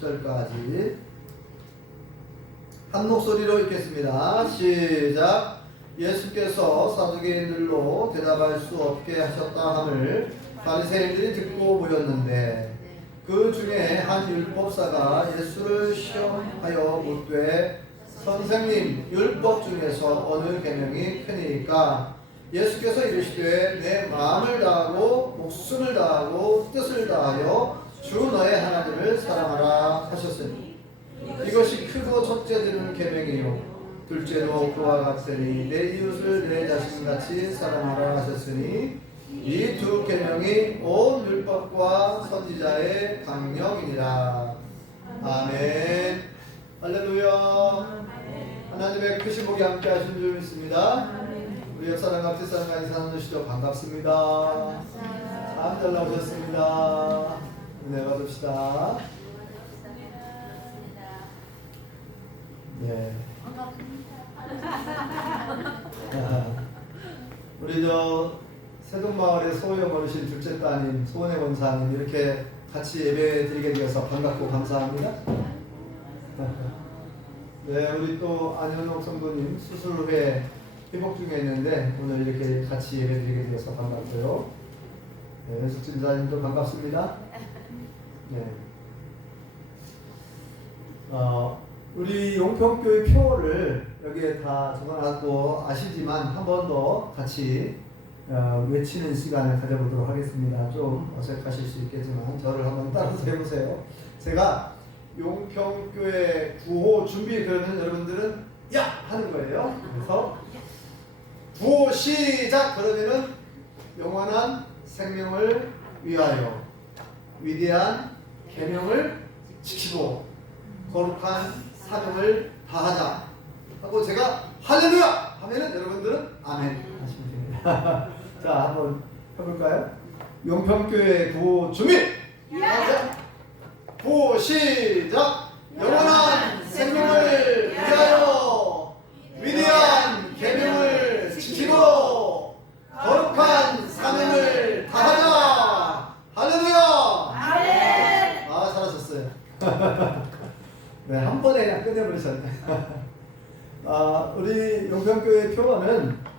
10절까지 한 목소리로 읽겠습니다. 시작. 예수께서 사두개인들로 대답할 수 없게 하셨다 함을 바리새인들이 듣고 모였는데 그 중에 한 율법사가 예수를 시험하여 묻되 선생님, 율법 중에서 어느 계명이 크니까? 예수께서 이르시되 내 마음을 다하고 목숨을 다하고 뜻을 다하여 주 너의 하나님을 사랑하라 하셨으니 이것이 크고 첫째 되는 계명이요 둘째도 그와 같으니 내 이웃을 내 자신같이 사랑하라 하셨으니 이 두 계명이 온 율법과 선지자의 강령이니라. 아멘. 할렐루야. 하나님의 크신 복이 함께 하신 줄 믿습니다. 우리 옆사람과 뒷사람과 인사하는 시도 반갑습니다. 참 잘 나오셨습니다. 은혜 받읍시다. 네. 우리 세동마을의 소영 어르신 둘째 따님 소원의 권사님 이렇게 같이 예배 드리게 되어서 반갑고 감사합니다. 네, 우리 또 안현옥 성도님 수술 후에 회복 중에 있는데 오늘 이렇게 같이 예배 드리게 되어서 반갑고요. 네, 숙진사님도 반갑습니다. 네. 우리 용평교회 표를 여기에 다 적어놨고 아시지만 한 번 더 같이 외치는 시간을 가져보도록 하겠습니다. 좀 어색하실 수 있겠지만 저를 한번 따라서 해보세요. 제가 용평교회 구호 준비 그러면 여러분들은 야! 하는 거예요. 그래서 구호 시작! 그러면은 영원한 생명을 위하여 위대한 계명을 지키고 거룩한 사명을 다하자 하고 제가 할렐루야! 하면은 여러분들은 아멘 하시면 됩니다. 자, 한번 해볼까요? 용평교회 구호 준비! 구호 시작! 영원한 생명을 위하여 위대한 계명을 지키고 거룩한 사명을 다하자! 할렐루야! 아멘! 아, 잘하셨어요. 네, 한 번에 그냥 끝내버리셨네. 우리 용평교회 표어는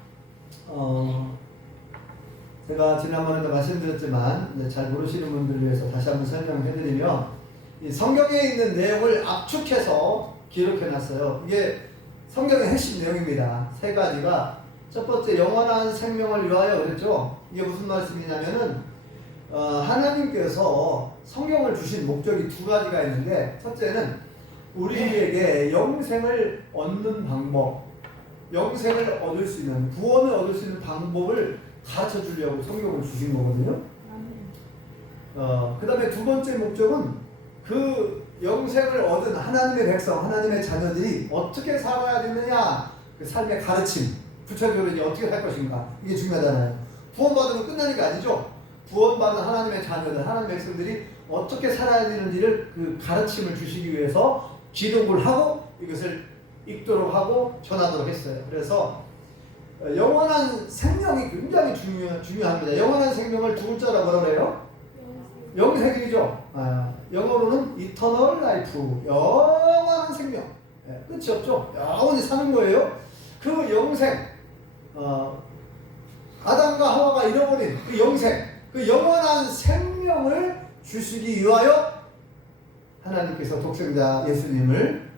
제가 지난번에도 말씀드렸지만 잘 모르시는 분들을 위해서 다시 한번 설명해드리면 이 성경에 있는 내용을 압축해서 기록해놨어요. 이게 성경의 핵심 내용입니다. 세 가지가 첫 번째 영원한 생명을 위하여 그랬죠. 이게 무슨 말씀이냐면은 하나님께서 성경을 주신 목적이 두 가지가 있는데 첫째는 우리에게 영생을 얻는 방법, 영생을 얻을 수 있는, 구원을 얻을 수 있는 방법을 가르쳐 주려고 성경을 주신 거거든요. 그 다음에 두 번째 목적은 그 영생을 얻은 하나님의 백성, 하나님의 자녀들이 어떻게 살아야 되느냐, 그 삶의 가르침, 구체적으로 이제 어떻게 살 것인가, 이게 중요하잖아요. 구원받으면 끝나는 게 아니죠. 구원받은 하나님의 자녀들, 하나님의 백성들이 어떻게 살아야 되는지를 그 가르침을 주시기 위해서 기록을 하고 이것을 읽도록 하고 전하도록 했어요. 그래서 영원한 생명이 굉장히 중요합니다. 영원한 생명을 두 글자로 뭐라 그래요? 영생이죠. 영어로는 eternal life, 영원한 생명. 네, 끝이 없죠. 영원히 사는 거예요. 그 영생, 아담과 하와가 잃어버린 그 영생, 그 영원한 생명을 주시기 위하여 하나님께서 독생자 예수님을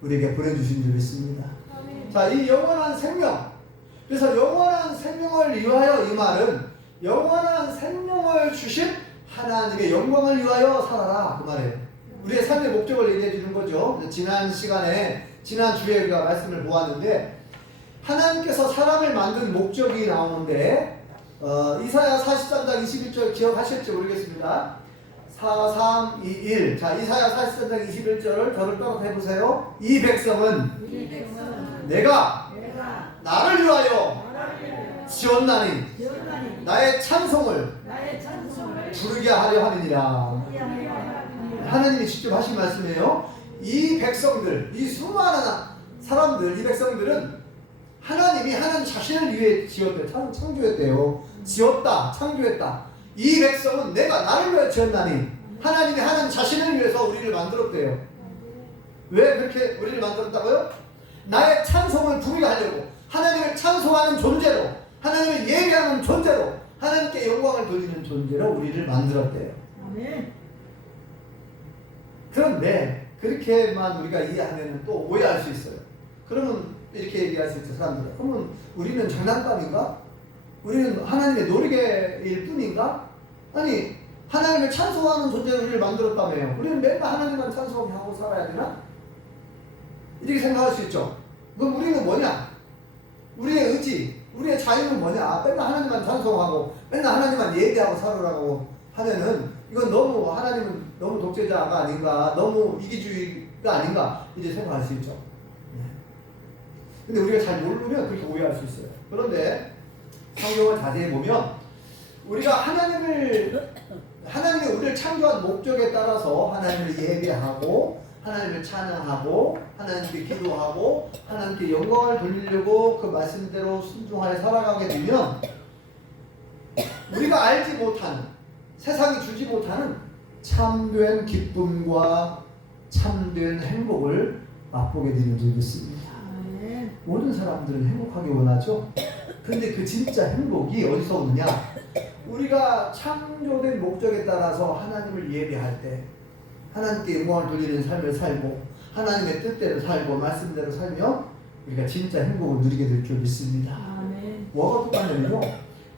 우리에게 보내주신 줄 믿습니다. 자, 이 영원한 생명, 그래서 영원한 생명을 위하여, 이 말은 영원한 생명을 주신 하나님의 영광을 위하여 살아라, 그 말이에요. 우리의 삶의 목적을 얘기해 주는 거죠. 지난 시간에, 지난 주에 우리가 말씀을 보았는데 하나님께서 사람을 만든 목적이 나오는데 이사야 43장 21절 기억하실지 모르겠습니다. 4, 3, 2, 1. 자, 이사야 43장 21절을 저를 따라서 해보세요. 이 백성은 내가 나를 위하여 지었나니 나의 찬송을 부르게 하려 함이니라. 하나님이 직접 하신 말씀이에요. 이 백성들, 이 수많은 사람들, 이 백성들은 하나님이 하나님 자신을 위해 지었대요. 창조했대요. 지었다, 창조했다. 이 백성은 내가 나를 위해 지었나니 하나님이 하나님 자신을 위해서 우리를 만들었대요. 왜 그렇게 우리를 만들었다고요? 나의 찬송을 부르게 하려고, 하나님을 찬송하는 존재로, 하나님을 예배하는 존재로, 하나님께 영광을 돌리는 존재로 우리를 만들었대요. 아멘. 그런데 그렇게만 우리가 이해하면 또 오해할 수 있어요. 그러면 이렇게 얘기할 수 있죠, 사람들은. 그러면 우리는 장난감인가? 우리는 하나님의 놀이개일 뿐인가? 아니, 하나님을 찬송하는 존재로 우리를 만들었다며요. 우리는 맨날 하나님만 찬송하고 살아야 되나? 이렇게 생각할 수 있죠. 그럼 우리는 뭐냐? 우리의 의지, 우리의 자유는 뭐냐? 맨날 하나님만 찬송하고 맨날 하나님만 얘기하고 살으라고 하면은 이건 너무, 하나님은 너무 독재자가 아닌가, 너무 이기주의가 아닌가 이제 생각할 수 있죠. 근데 우리가 잘 모르면 그렇게 오해할 수 있어요. 그런데 성경을 자세히 보면 우리가 하나님이 우리를 창조한 목적에 따라서 하나님을 예배하고 하나님을 찬양하고 하나님께 기도하고 하나님께 영광을 돌리려고 그 말씀대로 순종하여 살아가게 되면 우리가 알지 못하는, 세상이 주지 못하는 참된 기쁨과 참된 행복을 맛보게 되는 줄 믿습니다. 모든 사람들은 행복하게 원하죠. 근데 그 진짜 행복이 어디서 오느냐? 우리가 창조된 목적에 따라서 하나님을 예배할 때, 하나님께 영광을 돌리는 삶을 살고 하나님의 뜻대로 살고 말씀대로 살면 우리가 진짜 행복을 누리게 될 줄 믿습니다. 뭐가 똑같냐면요,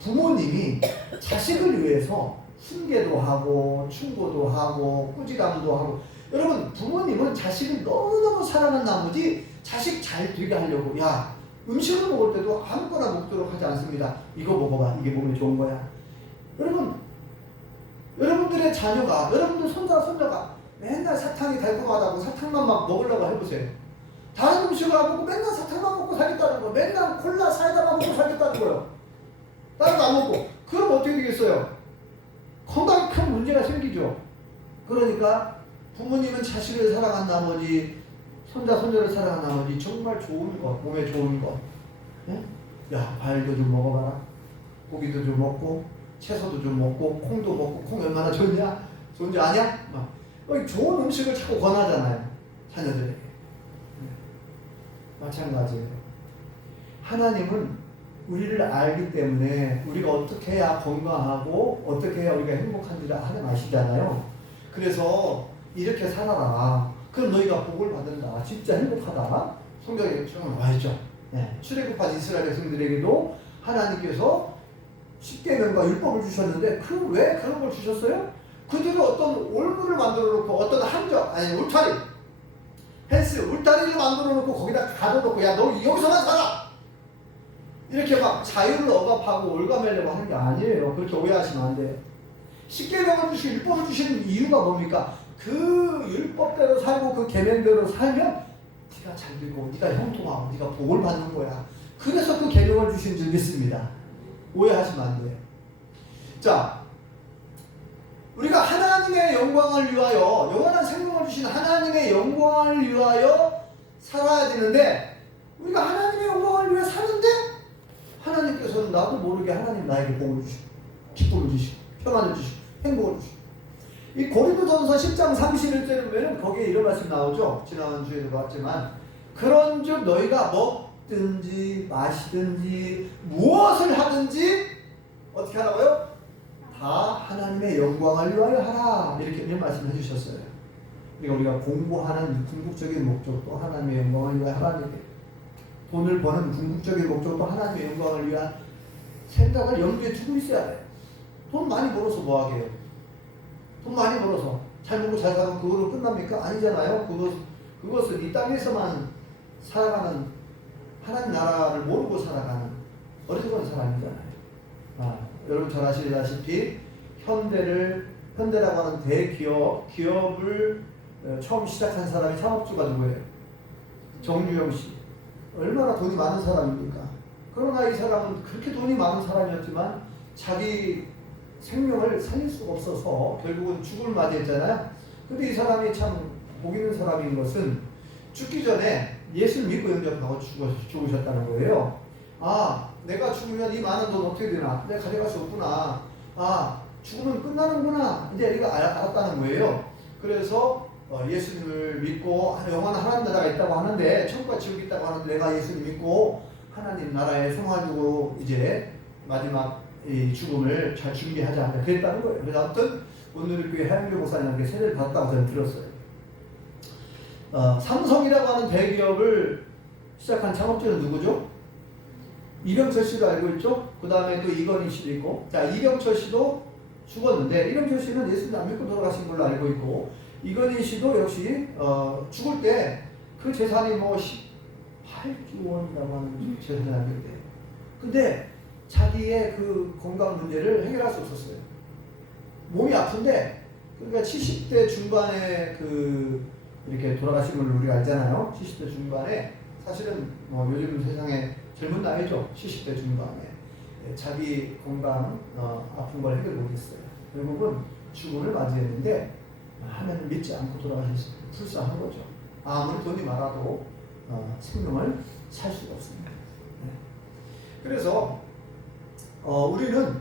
부모님이 자식을 위해서 훈계도 하고 충고도 하고 꾸지람도 하고, 여러분 부모님은 자식을 너무너무 사랑한 나머지 자식 잘 되게 하려고, 야, 음식을 먹을 때도 아무거나 먹도록 하지 않습니다. 이거 먹어봐, 이게 몸에 좋은 거야. 여러분, 여러분들의 자녀가, 여러분들 손자가 맨날 사탕이 달콤하다고 사탕만 막 먹으려고 해보세요. 다른 음식을 안 먹고 맨날 사탕만 먹고 살겠다는 거예요. 맨날 콜라 사이다만 먹고 살겠다는 거예요. 다른 거 안 먹고. 그럼 어떻게 되겠어요? 건강에 큰 문제가 생기죠. 그러니까 부모님은 자식을 사랑한 나머지, 손자를 사랑한 나머지 정말 좋은 것, 몸에 좋은 것, 예? 야, 과일도 좀 먹어봐라, 고기도 좀 먹고 채소도 좀 먹고 콩도 먹고, 콩 얼마나 좋냐? 좋은 줄 아냐? 막 좋은 음식을 자꾸 권하잖아요, 자녀들에게. 마찬가지예요. 하나님은 우리를 알기 때문에 우리가 어떻게 해야 건강하고 어떻게 해야 우리가 행복한지를 하나님 아시잖아요. 그래서 이렇게 살아라, 그럼 너희가 복을 받는다, 진짜 행복하다. 성경에 쭉 나와있죠. 네. 출애굽한 이스라엘 백성들에게도 하나님께서 십계명과 율법을 주셨는데 왜 그런 걸 주셨어요? 그들은 어떤 올무를 만들어 놓고 어떤 함정, 아니 울타리, 펜스, 울타리를 만들어 놓고 거기다 가둬놓고, 야, 너 여기서만 살아, 이렇게 막 자유를 억압하고 올가매려고 하는 게 아니에요. 그렇게 오해하시면 안 돼요. 십계명을 주시고 율법을 주시는 이유가 뭡니까? 그 율법대로 살고 그 계명대로 살면 네가 잘 되고 네가 형통하고 네가 복을 받는 거야. 그래서 그 계명을 주신 줄 믿습니다. 오해하시면 안 돼요. 자, 우리가 하나님의 영광을 위하여, 영원한 생명을 주신 하나님의 영광을 위하여 살아야 되는데, 우리가 하나님의 영광을 위해 사는데 하나님께서는 나도 모르게 하나님 나에게 복을 주시고 기쁨을 주시고 평안을 주시고 행복을 주시고, 이 고린도전서 10장 31절에 보면 거기에 이런 말씀 나오죠. 지난 주에도 봤지만, 그런즉 너희가 먹든지 마시든지 무엇을 하든지 어떻게 하라고요? 다 하나님의 영광을 위하여 하라, 이렇게 말씀해 주셨어요. 그러니까 우리가 공부하는 궁극적인 목적도 하나님의 영광을 위하여 하라는 게, 돈을 버는 궁극적인 목적도 하나님의 영광을 위한 생각을 염두에 두고 있어야 돼요. 돈 많이 벌어서 뭐 하게요? 돈 많이 벌어서 잘 먹고 잘 살면 그거로 끝납니까? 아니잖아요. 그것은 이 땅에서만 살아가는, 하나님 나라를 모르고 살아가는 어리석은 사람이잖아요. 여러분 잘 아시다시피 현대라고 하는 기업을 처음 시작한 사람이 창업주가 누구예요? 정유영 씨. 얼마나 돈이 많은 사람입니까? 그러나 이 사람은 그렇게 돈이 많은 사람이었지만 자기 생명을 살릴 수가 없어서 결국은 죽음을 맞이했잖아요. 근데 이 사람이 참 복 있는 사람인 것은 죽기 전에 예수를 믿고 영접하고 죽으셨다는 거예요. 아, 내가 죽으면 이 많은 돈 어떻게 되나? 내가 가져갈 수 없구나. 아, 죽으면 끝나는구나. 이제 이거 알았다는 거예요. 그래서 예수님을 믿고 영원한 하나님 나라가 있다고 하는데, 천국과 지옥이 있다고 하는데, 내가 예수님 믿고 하나님 나라에 소망을 두고 이제 마지막 이 죽음을 잘 준비하자, 그랬다는 거예요. 그래서 아무튼 오늘 교회 하영교 목사님한테 세례를 받았다고 저는 들었어요. 삼성이라고 하는 대기업을 시작한 창업주는 누구죠? 이병철 씨도 알고 있죠? 그 다음에 또 이건희 씨도 있고. 자, 이병철 씨도 죽었는데, 이병철 씨는 예수님 안 믿고 돌아가신 걸로 알고 있고, 이건희 씨도 역시 죽을 때 그 재산이 뭐 18조 원이라고 하는 재산이 나는데, 근데 자기의 그 건강 문제를 해결할 수 없었어요. 몸이 아픈데, 그러니까 70대 중반에 이렇게 돌아가신 걸로 우리가 알잖아요. 70대 중반에, 사실은 뭐 요즘 세상에 젊은 나이죠. 70대 중반에 자기 건강 아픈 걸 해결 못했어요. 결국은 죽음을 맞이했는데, 하나님 믿지 않고 돌아가셨어요. 불쌍한 거죠. 아무리 돈이 많아도 생명을 살 수가 없습니다. 네. 그래서 우리는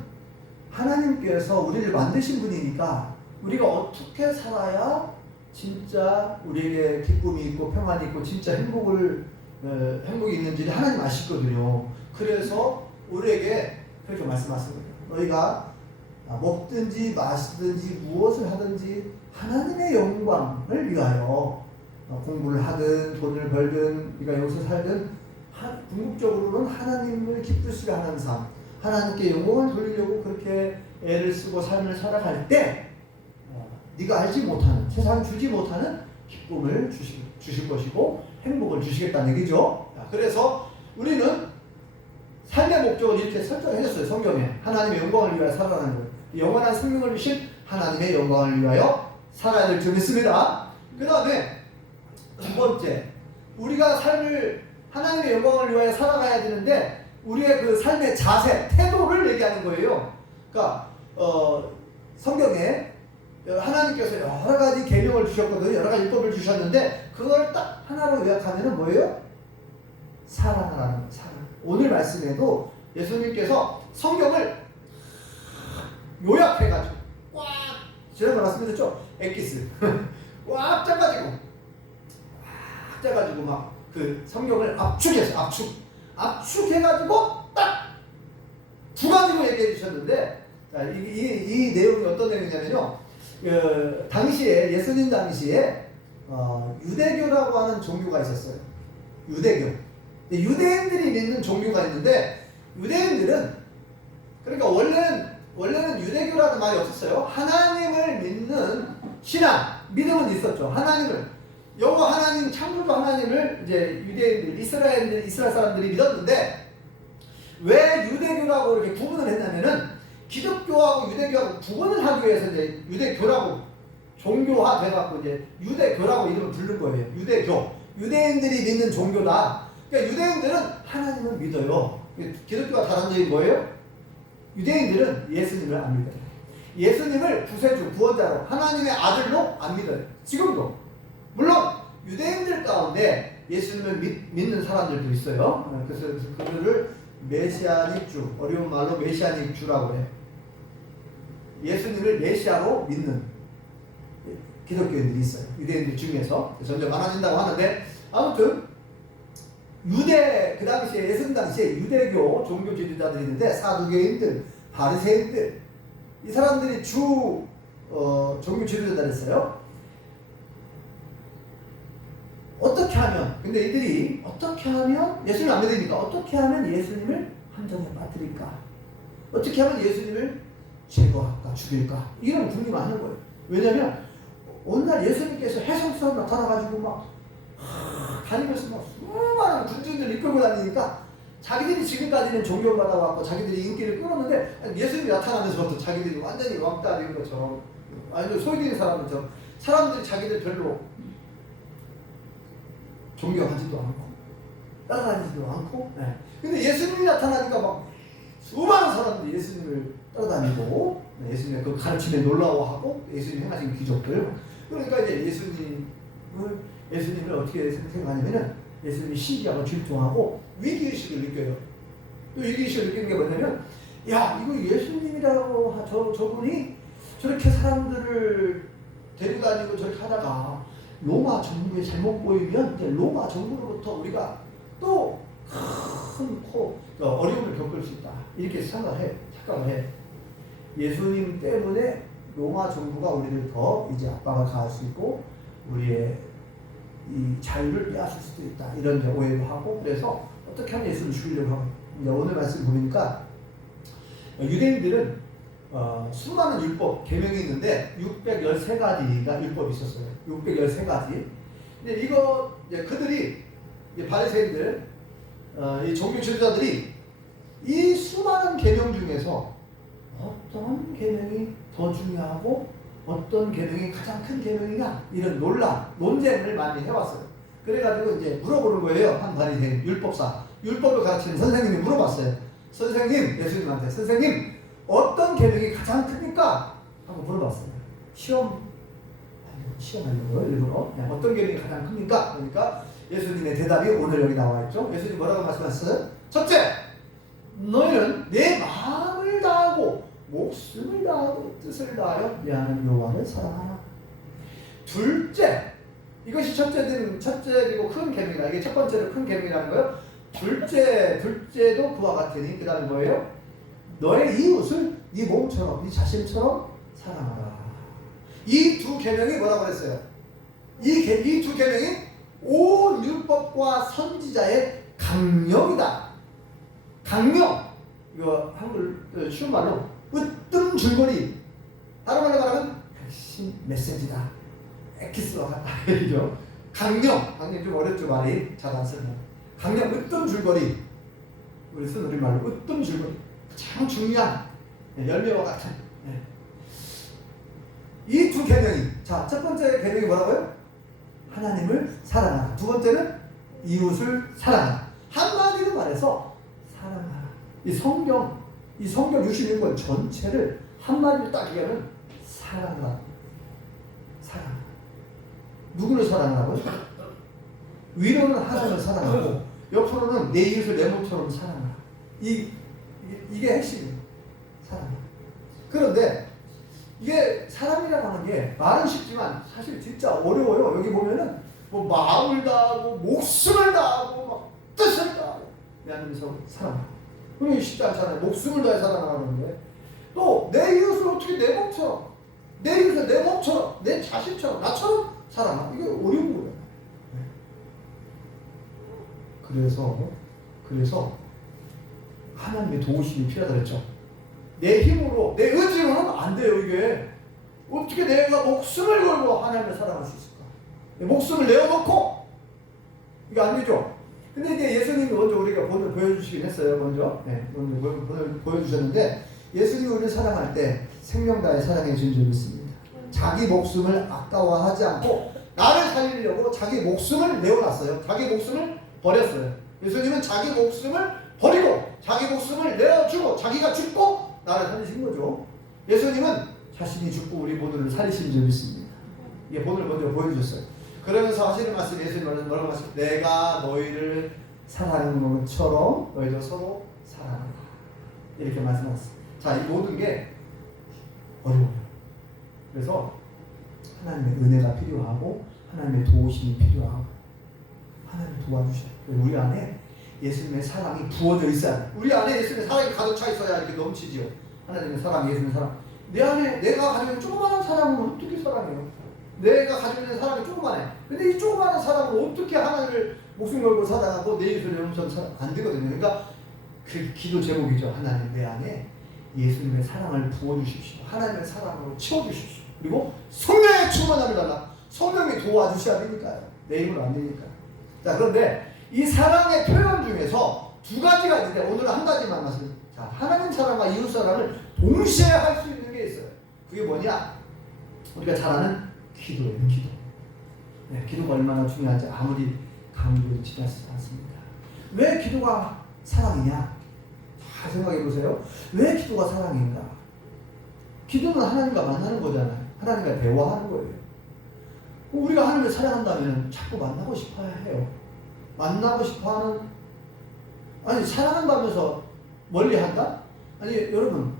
하나님께서 우리를 만드신 분이니까 우리가 어떻게 살아야 진짜 우리에게 기쁨이 있고 평안이 있고 진짜 행복이 있는지 하나님 아시거든요. 그래서 우리에게 그렇게 말씀하십니다. 너희가 먹든지 마시든지 무엇을 하든지 하나님의 영광을 위하여 공부를 하든 돈을 벌든 우리가 여기서 살든 궁극적으로는 하나님을 기쁘시게 하는 삶, 하나님께 영광을 돌리려고 그렇게 애를 쓰고 삶을 살아갈 때 네가 알지 못하는, 세상 주지 못하는 기쁨을 주실 것이고 행복을 주시겠다는 얘기죠. 그래서 우리는 삶의 목적을 이렇게 설정해줬어요. 성경에 하나님의 영광을 위하여 살아가는 거예요. 영원한 생명을 주신 하나님의 영광을 위하여 살아야 될 줄 믿습니다. 그 다음에 두 번째, 우리가 삶을 하나님의 영광을 위하여 살아가야 되는데 우리의 그 삶의 자세, 태도를 얘기하는 거예요. 그러니까 성경에 하나님께서 여러 가지 계명을 주셨거든요. 여러 가지 율법을 주셨는데 그걸 딱 하나로 요약하면 뭐예요? 사랑하라는 거예요. 사랑. 오늘 말씀에도 예수님께서 성경을 요약해가지고 꽉, 지난번에 말씀드렸죠? 엑기스 꽉 짜가지고 막 그 성경을 압축했어요. 압축해가지고 딱 두 가지로 얘기해 주셨는데, 자, 이 내용이 어떤 내용이냐면요, 당시에 예수님 당시에 유대교라고 하는 종교가 있었어요. 유대교. 유대인들이 믿는 종교가 있는데, 유대인들은 그러니까 원래는 유대교라는 말이 없었어요. 하나님을 믿는 신앙, 믿음은 있었죠. 하나님을, 여호와 하나님, 창조주 하나님을 이제 유대인들, 이스라엘 사람들이 믿었는데, 왜 유대교라고 이렇게 구분을 했냐면은 기독교하고 유대교하고 구분을 하기 위해서 이제 유대교라고 종교화 돼갖고 이제 유대교라고 이름을 부른 거예요. 유대교. 유대인들이 믿는 종교다. 그러니까 유대인들은 하나님을 믿어요. 기독교가 다른 점이 뭐예요? 유대인들은 예수님을 안 믿어요. 예수님을 구세주, 구원자로, 하나님의 아들로 안 믿어요. 지금도. 물론 유대인들 가운데 예수님을 믿는 사람들도 있어요. 그래서 그들을 메시아닉 주, 어려운 말로 메시아닉 주라고 해요. 예수님을 메시아로 믿는 기독교인들이 있어요. 유대인들 중에서. 점점 많아진다고 하는데, 아무튼 그 당시에, 예수님 당시에 유대교 종교 지도자들이 있는데, 사두개인들, 바리새인들, 이 사람들이 종교 지도자들이었어요. 어떻게 하면, 근데 이들이 어떻게 하면 예수님을 안 믿으니까 어떻게 하면 예수님을 함정에 빠뜨릴까? 어떻게 하면 예수님을 제거할까? 죽일까? 이런 궁금이 많은 거예요. 왜냐면 오늘날 예수님께서 해성처럼 나타나가지고 막 다니면서 막 수많은 군주들 이끌고 다니니까 자기들이 지금까지는 존경받아왔고 자기들이 인기를 끌었는데, 예수님이 나타나면서부터 자기들이 완전히 왕따 된 것처럼, 아니 소외된 사람들처럼 사람들이 자기들 별로 존경하지도 않고 따라다니지도 않고. 네. 근데 예수님이 나타나니까 막 수많은 사람들이 예수님을 따라다니고, 예수님의 그 가르침에 놀라워하고, 예수님이 행하신 기적들. 그러니까 이제 예수님을 어떻게 생각하냐면은 예수님이 신기하고 질투하고 위기의식을 느껴요. 또 위기의식을 느끼는 게 뭐냐면 야, 이거 예수님이라고 저분이 저렇게 사람들을 데리고 다니고 저렇게 하다가 로마 정부에 잘못 보이면 이제 로마 정부로부터 우리가 또 큰 어려움을 겪을 수 있다. 이렇게 생각을 해. 예수님 때문에 로마 정부가 우리를 더 이제 압박을 가할 수 있고 우리의 이 자유를 빼앗을 수도 있다. 이런 이제 오해도 하고 그래서 어떻게 하면 예수를 죽이려고 하고 이제 오늘 말씀 보니까 유대인들은 수많은 율법, 계명이 있는데 613가지가 율법이 있었어요. 613가지. 근데 이거 이제 그들이 이제 바리새인들, 이 종교 지도자들이 이 수많은 계명 중에서 어떤 계명이 더 중요하고 어떤 계명이 가장 큰 계명이냐 이런 논쟁을 많이 해왔어요. 그래가지고 이제 물어보는 거예요. 한 바리새인 율법사, 율법을 가르치는 선생님이 물어봤어요. 선생님, 예수님한테 선생님 어떤 계명이 가장 큽니까? 하고 물어봤어요. 시험하려고요, 일부러. 어떤 계명이 가장 큽니까? 그러니까 예수님의 대답이 오늘 여기 나와 있죠. 예수님 뭐라고 말씀하셨어요? 첫째, 너희는 내 마음을 다하고 목숨을 다하고 뜻을 다하여 내 하나님 여호와를 사랑하라. 둘째, 이것이 첫째이고 큰 계명이다. 이게 첫 번째로 큰 계명이라는 거예요. 둘째도 그와 같으니 그 다음에 뭐예요? 너의 이웃을 네 몸처럼 네 자신처럼 사랑하라. 이 두 계명이 뭐라고 그랬어요? 이 두 계명이 온 율법과 선지자의 강령이다. 강령, 이거 한글 쉬운 말로 으뜸 줄거리, 다른 말로 말하면 핵심 메시지다. 엑기스와 같다. 이죠. 강령 좀 어렵죠. 말이 잘 안 쓰는. 강령, 으뜸 줄거리. 우리 쓰는 우리말로 으뜸 줄거리. 가장 중요한 열매와 같은. 이 두 계명이, 자, 첫 번째 계명이 뭐라고요? 하나님을 사랑하라. 두 번째는 이웃을 사랑하라. 한마디로 말해서 사랑하라. 이 성경 66권 전체를 한마디로 딱 얘기하면 사랑하라. 사랑. 누구를 사랑하라고요? 위로는 하나님을 사랑하고 옆으로는 내 이웃을 내 몸처럼 사랑하라. 이게 핵심이에요. 사랑. 그런데 이게 사랑이라고 하는 게 말은 쉽지만 사실 진짜 어려워요. 여기 보면은 뭐 마음을 다하고 목숨을 다하고 막 뜻을 다하고 하면서 사랑. 그게 쉽지 않잖아요. 목숨을 다해 사랑하는데 또 내 이웃을 어떻게 내 몸처럼, 내 이웃을 내 몸처럼, 내 자신처럼, 나처럼 사랑하. 이게 어려운 거예요. 그래서 하나님의 도우심이 필요하다 그랬죠. 내 힘으로, 내 의지로는 안 돼요. 이게 어떻게 내가 목숨을 걸고 하나님을 사랑할 수 있을까? 목숨을 내어놓고 이게 안 되죠. 근데 이제 예수님이 먼저 우리가 본을 보여주시긴 했어요. 먼저 본을 보여주셨는데 예수님이 우리를 사랑할 때 생명 다해 사랑해 준 적이 있습니다. 자기 목숨을 아까워하지 않고 나를 살리려고 자기 목숨을 내어놨어요. 자기 목숨을 버렸어요. 예수님은 자기 목숨을 버리고 자기 목숨을 내어주고 자기가 죽고 나를 살리신 거죠. 예수님은 자신이 죽고 우리 모두를 살리신 적이 있습니다. 이게 본을 먼저 보여주셨어요. 그러면서 하시는 말씀, 예수님은 뭐라고 하시죠? 내가 너희를 사랑하는 것처럼 너희도 서로 사랑하라. 이렇게 말씀하셨어요. 자, 이 모든 게 어려워요. 그래서 하나님의 은혜가 필요하고 하나님의 도우심이 필요하고 하나님 도와주셔요. 우리 안에 예수님의 사랑이 부어져 있어야, 우리 안에 예수님의 사랑이 가득 차 있어야 이렇게 넘치지요. 하나님의 사랑, 예수님의 사랑. 내 안에 내가 가지고 있는 조그마한 사랑을 어떻게 사랑해요? 내가 가지고 있는 사랑이 조그마해. 근데 이 조그마한 사랑을 어떻게 하나님을 목숨 걸고 사랑하고 내 이웃을 영선 안 되거든요. 그러니까 그 기도 제목이죠. 하나님 내 안에 예수님의 사랑을 부어주십시오. 하나님의 사랑으로 채워주십시오. 그리고 성령의 충만함을 달라. 성령이 도와주셔야 되니까요. 내 힘으로 안 되니까. 자, 그런데 이 사랑의 표현 중에서 두 가지가 있는데 오늘은 한 가지만 말씀드립니다. 자, 하나님 사랑과 이웃 사랑을 동시에 할 수 있는 게 있어요. 그게 뭐냐? 우리가 잘 아는 기도예요. 기도. 네, 기도가 얼마나 중요한지 아무리 강조하지 않습니다. 왜 기도가 사랑이냐? 잘 생각해 보세요. 왜 기도가 사랑인가? 기도는 하나님과 만나는 거잖아요. 하나님과 대화하는 거예요. 우리가 하나님을 사랑한다면 자꾸 만나고 싶어야 해요. 만나고 싶어하는, 아니 사랑한다면서 멀리한다? 아니 여러분,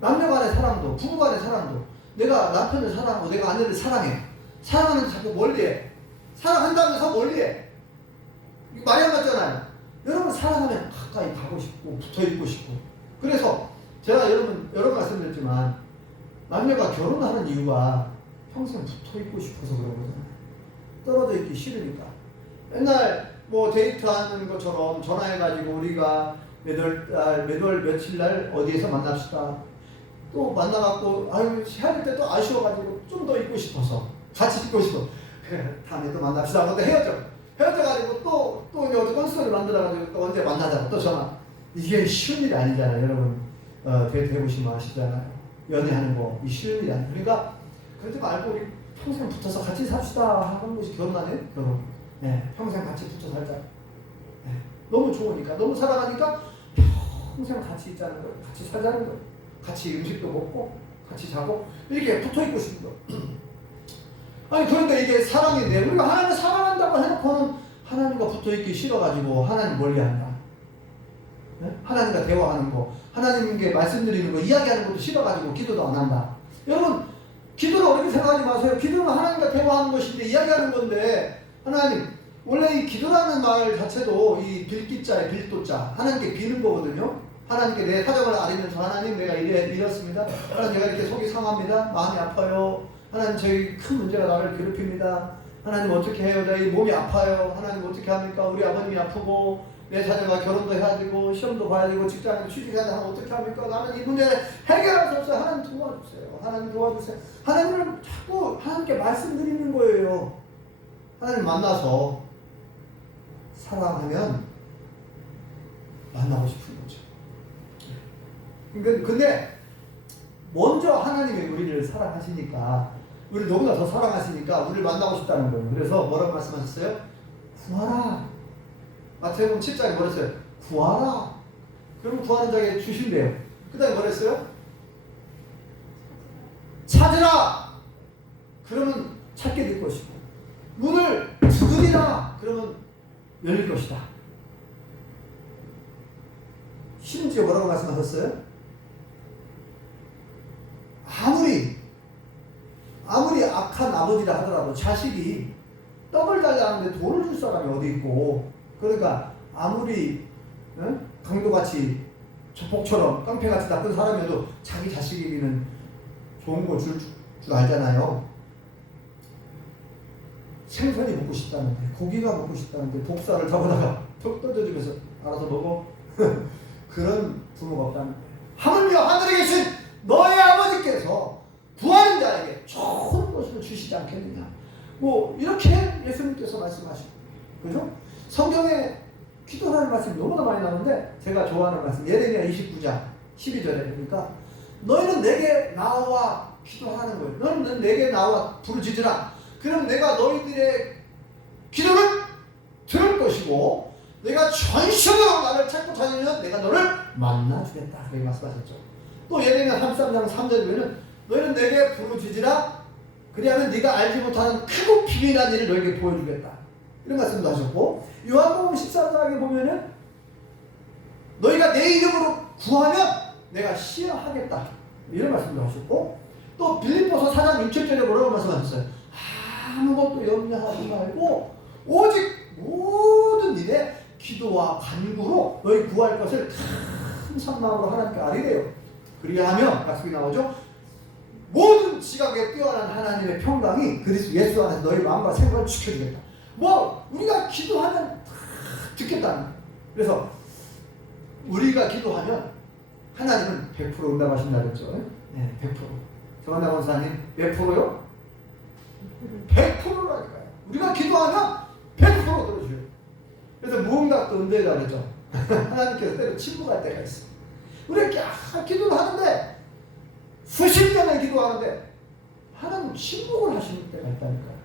남녀 간의 사랑도 부부 간의 사랑도 내가 남편을 사랑하고 내가 아내를 사랑해. 사랑하는데 자꾸 멀리해. 사랑한다면서 멀리해. 이거 말이 안 맞잖아요. 여러분 사랑하면 가까이 가고 싶고 붙어 있고 싶고. 그래서 제가 여러분 여러 말씀드렸지만 남녀가 결혼하는 이유가 평생 붙어 있고 싶어서 그런 거잖아요. 떨어져 있기 싫으니까. 맨날 뭐 데이트하는 것처럼 전화해가지고 우리가 몇월 며칠 날 어디에서 만납시다. 또 만나갖고 아유 헤어질 때 또 아쉬워가지고 좀 더 있고 싶어서 같이 있고 싶어. 그래 다음에 또 만납시다. 근데 헤어져가지고 또 어디 콘서트를 만들어가지고 또 언제 만나자고 또 전화. 이게 쉬운 일이 아니잖아요. 여러분 데이트 해보시면 아시잖아요. 연애하는 거 이 쉬운 일이 아니에요. 그러니까 그러지 말고 우리 평생 붙어서 같이 삽시다 하는 것이 결혼 아니에요? 결혼. 네, 평생 같이 붙어 살자. 네, 너무 좋으니까 너무 사랑하니까 평생 같이 있자는 거예요. 같이 살자는 거예요. 같이 음식도 먹고 같이 자고 이렇게 붙어 있고 싶은 거. 아니 그런데 이게 사랑인데 우리가 하나님을 사랑한다고 해놓고는 하나님과 붙어 있기 싫어가지고 하나님 멀리한다. 네? 하나님과 대화하는 거, 하나님께 말씀드리는 거, 이야기하는 것도 싫어가지고 기도도 안 한다. 여러분 기도를 어렵게 생각하지 마세요. 기도는 하나님과 대화하는 것인데 이야기하는 건데 하나님 원래 이 기도라는 말 자체도 이 빌기자에 빌도자 하나님께 비는 거거든요. 하나님께 내 사정을 아리면서 하나님 내가 이렇습니다. 하나님 제가 이렇게 속이 상합니다. 마음이 아파요. 하나님 저희 큰 문제가 나를 괴롭힙니다. 하나님 어떻게 해요? 내 몸이 아파요. 하나님 어떻게 합니까? 우리 아버님이 아프고 내 자녀가 결혼도 해야 되고 시험도 봐야 되고 직장에 취직해야 되면 어떻게 합니까? 나는 이 문제를 해결할 수 없어요. 하나님 도와주세요. 하나님 도와주세요. 하나님을 자꾸 하나님께 말씀드리는 거예요. 하나님 만나서 사랑하면 만나고 싶은 거죠. 근데 먼저 하나님이 우리를 사랑하시니까 우리를 너무나 더 사랑하시니까 우리를 만나고 싶다는 거예요. 그래서 뭐라고 말씀하셨어요? 구하라. 마태복음 7장에 뭐랬어요? 구하라. 그러면 구하는 자에게 주신대요. 그 다음에 뭐랬어요? 찾으라. 그러면 찾게 될 것이고 문을 두드리라. 그러면 열릴 것이다. 심지어 뭐라고 말씀하셨어요? 아무리 악한 아버지라 하더라도 자식이 떡을 달라는데 돈을 줄 사람이 어디 있고, 그러니까 아무리 강도같이 조폭처럼 깡패같이 나쁜 사람이어도 자기 자식에게는 좋은 거 줄 알잖아요. 생선이 먹고 싶다는데, 고기가 먹고 싶다는데 복사를 잡아다가 턱 떠져주면서 알아서 먹어. 그런 부모가 없다는 거예요. 하물며 하늘에 계신 너의 아버지께서 구하는 자에게 좋은 것을 주시지 않겠느냐. 뭐 이렇게 예수님께서 말씀하시고, 그죠? 성경에 기도하는 말씀이 너무나 많이 나오는데 제가 좋아하는 말씀 예레미야 29장 12절에 보니까 너희는 내게 나와 기도하는 거예요. 너희는 내게 나와 부르짖으라. 그럼 내가 너희들의 기도를 들을 것이고 내가 전심으로 나를 찾고 다니면 내가 너를 만나주겠다. 그렇게 말씀하셨죠. 또 예레미야 33장 3절에 보면 너희는 내게 부르짖으라. 그리하면 네가 알지 못하는 크고 비밀한 일을 너에게 보여주겠다. 이런 말씀도 하셨고, 요한복음 14장에 보면은 너희가 내 이름으로 구하면 내가 시행하겠다. 이런 말씀도 하셨고, 또 빌립보서 4장 6절에 뭐라고 말씀하셨어요? 아무것도 염려하지 말고 오직 모든 일에 기도와 간구로 너희 구할 것을 큰 산마음으로 하나님께 아뢰래요. 그리하면 약속이 나오죠. 모든 지각에 뛰어난 하나님의 평강이 그리스도 예수 안에서 너희 마음과 생각을 지켜주겠다. 뭐 우리가 기도하면 다 듣겠다는 거예요. 그래서 우리가 기도하면 하나님은 100% 응답하신다 그랬죠. 네, 100%. 정한나 권사님 몇 프로요? 100%라니까요. 우리가 기도하면 100% 들어줘요. 그래서 무응답도 은혜가 그러죠. 하나님께서 때로 침묵할 때가 있어. 우리가 기도를 하는데 수십 년을 기도하는데 하나님 침묵을 하시는 때가 있다니까요.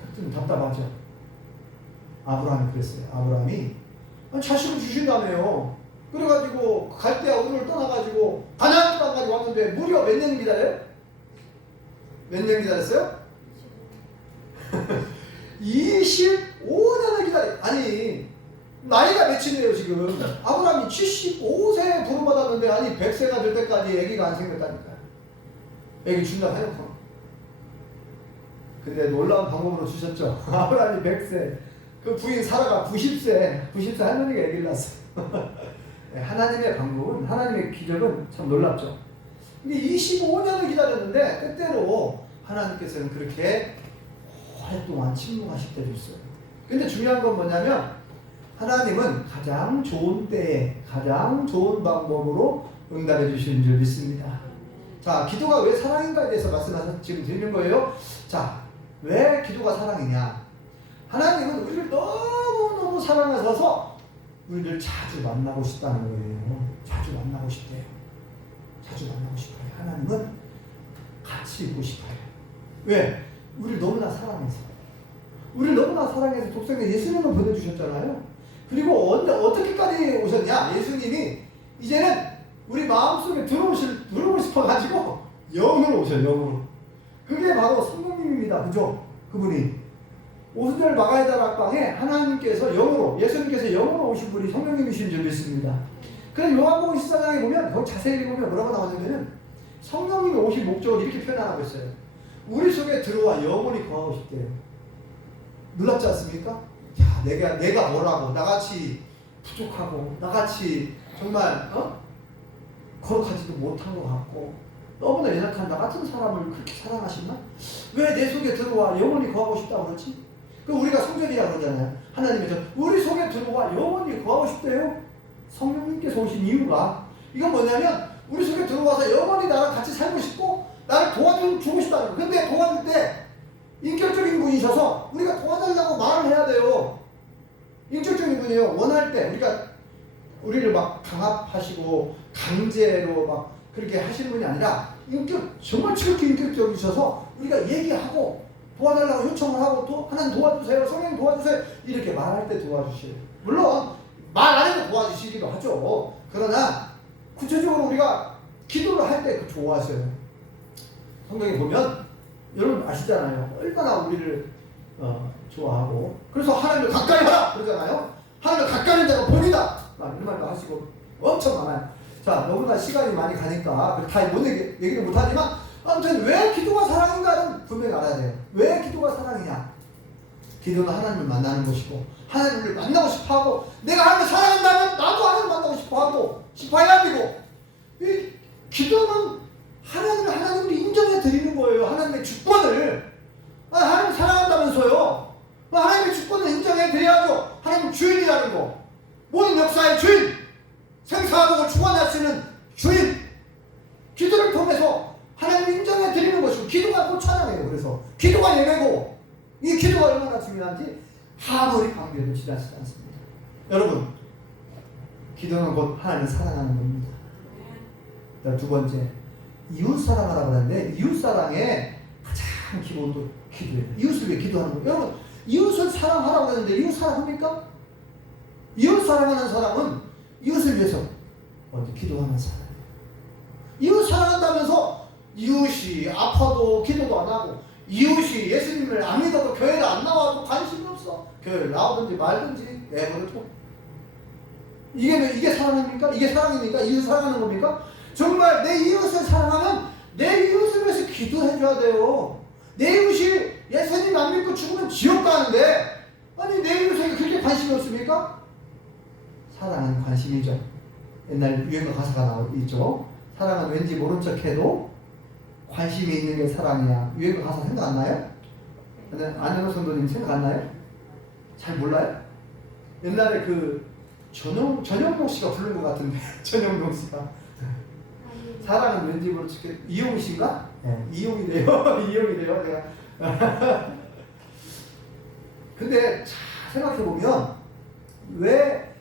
그때는 답답하죠. 아브라함이 그랬어요. 아브라함이 자식을 주신다며요. 그래가지고 갈대아 우르를 떠나가지고 가나안 땅까지 왔는데 무려 몇 년 기다려요? 몇 년 기다렸어요? 25년을 기다려. 아니 나이가 몇이래요 지금. 아브라함이 75세에 부름받았는데 아니 100세가 될 때까지 아기가 안 생겼다니까요. 아기 준다고 해놓고. 근데 놀라운 방법으로 주셨죠. 아브라함이 100세, 그 부인 사라가 90세 할머니가 아기를 낳았어요. 하나님의 방법은, 하나님의 기적은 참 놀랍죠. 근데 25년을 기다렸는데 때때로 하나님께서는 그렇게 오랫동안 침묵하실 때도 있어요. 근데 중요한 건 뭐냐면 하나님은 가장 좋은 때에 가장 좋은 방법으로 응답해 주시는 줄 믿습니다. 자, 기도가 왜 사랑인가에 대해서 말씀하셔서 지금 드리는 거예요. 자, 왜 기도가 사랑이냐? 하나님은 우리를 너무너무 사랑하셔서 우리를 자주 만나고 싶다는 거예요. 자주 만나고 싶대요. 자주 만나고 싶어요. 하나님은 같이 있고 싶어요. 왜? 우리를 너무나 사랑해서. 우리를 너무나 사랑해서 독생자 예수님을 보내주셨잖아요. 그리고 어떻게까지 오셨냐? 예수님이 이제는 우리 마음속에 들어오고 싶어가지고 영으로 오셔요. 영으로. 그게 바로 성령님입니다. 그죠? 그분이. 오순절 마가다 락방에 하나님께서 영으로, 예수님께서 영으로 오신 분이 성령님이신 줄 믿습니다. 그래서 요한복음 14장에 보면, 거기 자세히 보면 뭐라고 나오냐면은 성령님이 오신 목적을 이렇게 표현하고 있어요. 우리 속에 들어와 영원히 거하고 싶대요. 놀랍지 않습니까? 야, 내가 뭐라고, 나같이 부족하고, 나같이 정말, 거룩하지도 못한 것 같고, 너무나 연약한 나 같은 사람을 그렇게 사랑하시나? 왜 내 속에 들어와 영원히 거하고 싶다고 그러지? 그 우리가 성전이라고 그러잖아요. 하나님께서 우리 속에 들어와 영원히 거하고 싶대요. 성령님께서 오신 이유가, 이건 뭐냐면 우리 속에 들어와서 영원히 나랑 같이 살고 싶고 나를 도와주고 싶다는 거예요. 근데 도와줄 때 인격적인 분이셔서 우리가 도와달라고 말을 해야 돼요. 인격적인 분이요. 원할 때 우리를 막 강압하시고 강제로 막 그렇게 하시는 분이 아니라 정말 지극히 인격적이셔서 우리가 얘기하고 도와달라고 요청을 하고 또 하나님 도와주세요, 성령 도와주세요 이렇게 말할 때 도와주시요. 물론 말 안 해도 도와주시기도 하죠. 그러나 구체적으로 우리가 기도를 할 때 좋아하셔요. 성경에 보면 여러분 아시잖아요. 얼마나 우리를 좋아하고, 그래서 하나님을 가까이 하라 그러잖아요. 하나님을 가까이 하는 자가 본이다 이런 말도 하시고 엄청 많아요. 자, 너무나 시간이 많이 가니까 다 얘기를 못하지만 아무튼 왜 기도가 사랑인가는 분명히 알아야 돼요. 왜 기도가 사랑이냐? 기도는 하나님을 만나는 것이고 하나님을 만나고 싶어하고, 내가 하나님을 사랑한다면 나도 하나님을 만나고 싶어해야 되고, 이 기도는 하나님을 인정해 드리는 거예요. 하나님의 주권을. 하나님 사랑한다면서요. 하나님의 주권을 인정해 드려야죠. 하나님 주인이라는 거. 모든 역사의 주인. 생사하고 주관하시는 주인. 기도를 통해서 하나님을 인정해 드리는 것이고, 기도가 또 찬양해요. 그래서 기도가 예배고, 이 기도가 얼마나 중요한지 아무리 강조해도 지나치지 않습니다. 여러분, 기도는 곧 하나님을 사랑하는 겁니다. 두 번째, 이웃 사랑하라고 하는데, 이웃 사랑의 가장 기본도 기도예요. 이웃을 위해 기도하는 거예요. 여러분, 이웃을 사랑하라고 하는데 이웃 사랑합니까? 이웃 사랑하는 사람은 이웃을 위해서 먼저 기도하는 사람이에요. 이웃 사랑한다면서 이웃이 아파도 기도도 안 하고, 이웃이 예수님을 안 믿어도 교회를 안 나와도 관심이 없어. 교회를 나오든지 말든지 내버려둬. 이게 사랑입니까? 이게 사랑입니까? 이웃 사랑하는 겁니까? 정말 내 이웃을 사랑하면 내 이웃을 위해서 기도해줘야 돼요. 내 이웃이 예수님 안 믿고 죽으면 지옥 가는데, 아니 내 이웃에게 그렇게 관심이 없습니까? 사랑은 관심이죠. 옛날 유행어 가사가 있죠. 사랑은 왠지 모른 척해도 관심이 있는 게 사랑이야. 유행어 가사 생각 안 나요? 안현호 선도님 생각 안 나요? 잘 몰라요? 옛날에 전영록 씨가 부른 것 같은데 전영록 씨가 사랑은 왠지 모른 척해. 이용 씨인가? 네, 이용이래요. 이용이래요. 내가. 근데 잘 생각해보면 왜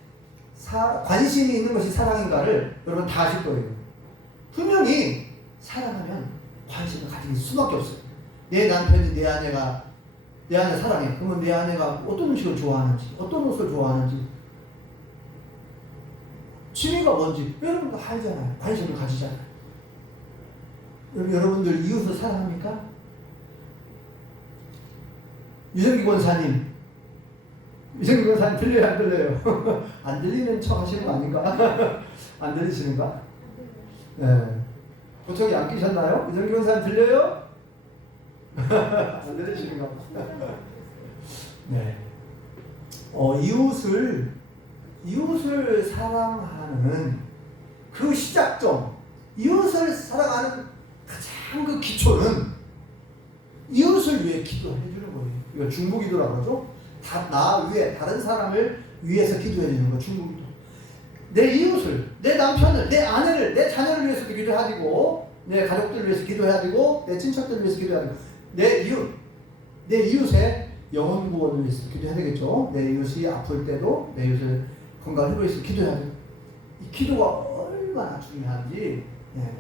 관심이 있는 것이 사랑인가를 여러분 다 아실 거예요. 분명히 사랑하면 관심을 가질 수밖에 없어요. 내 남편이 내 아내 사랑해. 그러면 내 아내가 어떤 음식을 좋아하는지, 어떤 옷을 좋아하는지, 취미가 뭔지 여러분도 알잖아요. 관심을 가지잖아요. 여러분들 이웃을 사랑합니까? 유정기 권사님 이정규 권사님 들려요, 안 들려요? 안 들리는 척 하시는 거 아닌가? 안 들리시는가? 네. 보청기 안 끼셨나요? 이정규 권사님 들려요? 안 들리시는가 봐. 네. 이웃을 사랑하는 그 시작점, 이웃을 사랑하는 가장 그 기초는 이웃을 위해 기도해 주는 거예요. 이거 중보기도라고 하죠. 나 위에 다른 사람을 위해서 기도해 주는 거 중보기도. 내 이웃을, 내 남편을, 내 아내를, 내 자녀를 위해서도 기도해야 되고, 내 가족들을 위해서 기도해야 되고, 내 친척들을 위해서 기도해야 되고, 내 이웃의 영혼 구원을 위해서 기도해야 되겠죠. 내 이웃이 아플 때도 내 이웃을 건강 회복에 위해서 기도해야 돼요. 이 기도가 얼마나 중요한지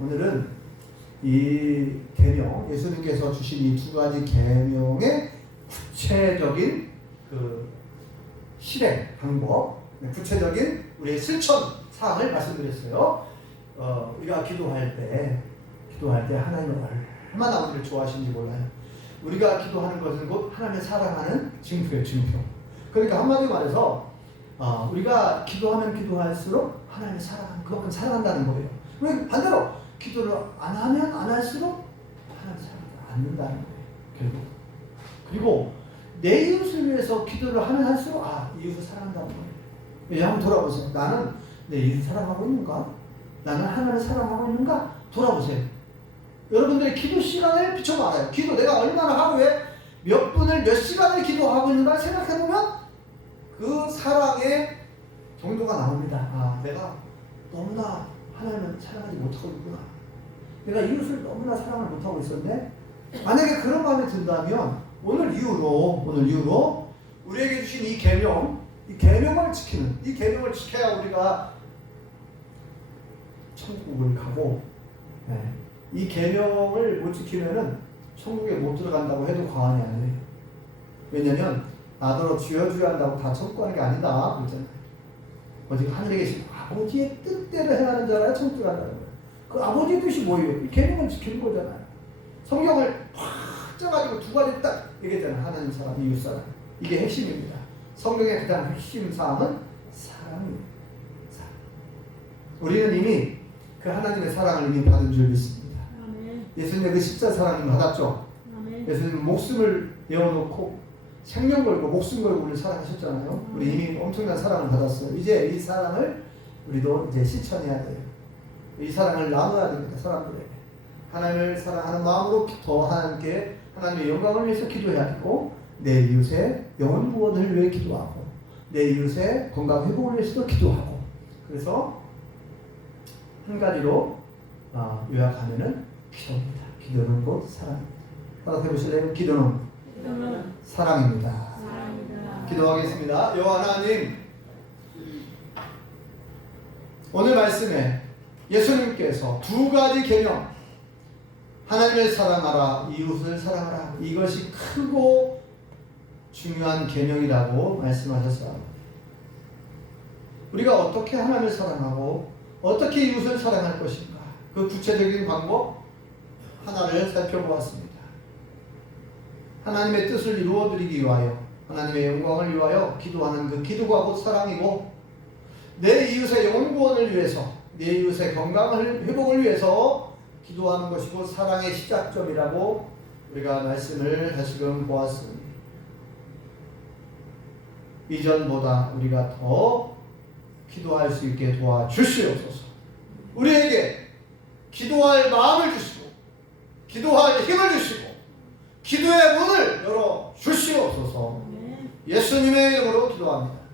오늘은 이 계명, 예수님께서 주신 이 두 가지 계명의 구체적인 그 실행 방법, 구체적인 우리의 실천 사항을 말씀드렸어요. 우리가 기도할 때 하나님은 얼마나 우리를 좋아하시는지 몰라요. 우리가 기도하는 것은 곧 하나님을 사랑하는 징표예요, 징표. 그러니까 한마디로 말해서 우리가 기도하면 기도할수록 하나님을 사랑하는, 그만큼 사랑한다는 거예요. 왜 반대로 기도를 안 하면 안 할수록 하나님을 사랑하지 않는다는 거예요, 결국. 그리고 내 이웃을 위해서 기도를 하면 할수록 이웃을 사랑한다는 거예요. 한번 돌아보세요. 나는 내 이웃을 사랑하고 있는가? 나는 하나님을 사랑하고 있는가? 돌아보세요. 여러분들의 기도 시간을 비춰 알아요. 기도 내가 얼마나 하루에 몇 분을 몇 시간을 기도하고 있는가 생각해보면 그 사랑의 정도가 나옵니다. 내가 너무나 하나님을 사랑하지 못하고 있구나. 내가 이웃을 너무나 사랑을 못하고 있었네. 만약에 그런 마음이 든다면 오늘 이후로 우리에게 주신 이 계명을 지키는, 이 계명을 지켜야 우리가 천국을 가고, 이 계명을 못 지키면은 천국에 못 들어간다고 해도 과언이 아니에요. 왜냐면 나더러 주여 주여 한다고 다 천국 가는 게 아니다 그랬잖아요. 오직 하늘에 계신 아버지의 뜻대로 행하는 자라 천국 들어간다는 거예요. 그 아버지의 뜻이 뭐예요? 이 계명을 지키는 거잖아요. 성경을 확 쪄가지고 두 가지 딱 얘기했잖아요. 하나님 사랑, 이웃 사랑. 이게 핵심입니다. 성경의 가장 핵심 사항은 사랑이에요. 사랑. 우리는 이미 그 하나님의 사랑을 이미 받은 줄 믿습니다. 예수님의 그 십자 사랑을 받았죠. 예수님은 목숨을 내어놓고 생명 걸고 목숨 걸고 우리를 사랑하셨잖아요. 우리 이미 엄청난 사랑을 받았어요. 이제 이 사랑을 우리도 이제 실천해야 돼요. 이 사랑을 나눠야 됩니다. 사람들에게. 하나님을 사랑하는 마음으로 더 하나님께 하나님의 영광을 위해서 기도해야 되고, 내 이웃의 영혼 구원을 위해 기도하고, 내 이웃의 건강 회복을 위해서도 기도하고. 그래서 한 가지로 요약하면은 기도입니다. 기도는 곧 사랑입니다. 따라해 보실래요? 기도는 사랑입니다. 기도하겠습니다. 여호와 하나님, 오늘 말씀에 예수님께서 두 가지 계명, 하나님을 사랑하라, 이웃을 사랑하라, 이것이 크고 중요한 계명이라고 말씀하셨어요. 우리가 어떻게 하나님을 사랑하고 어떻게 이웃을 사랑할 것인가, 그 구체적인 방법 하나를 살펴보았습니다. 하나님의 뜻을 이루어드리기 위하여, 하나님의 영광을 위하여 기도하는 그 기도가 곧 사랑이고, 내 이웃의 영혼 구원을 위해서, 내 이웃의 건강을 회복을 위해서 기도하는 것이 곧 사랑의 시작점이라고 우리가 말씀을 다시금 보았습니다. 이전보다 우리가 더 기도할 수 있게 도와주시옵소서. 우리에게 기도할 마음을 주시고, 기도할 힘을 주시고, 기도의 문을 열어 주시옵소서. 예수님의 이름으로 기도합니다.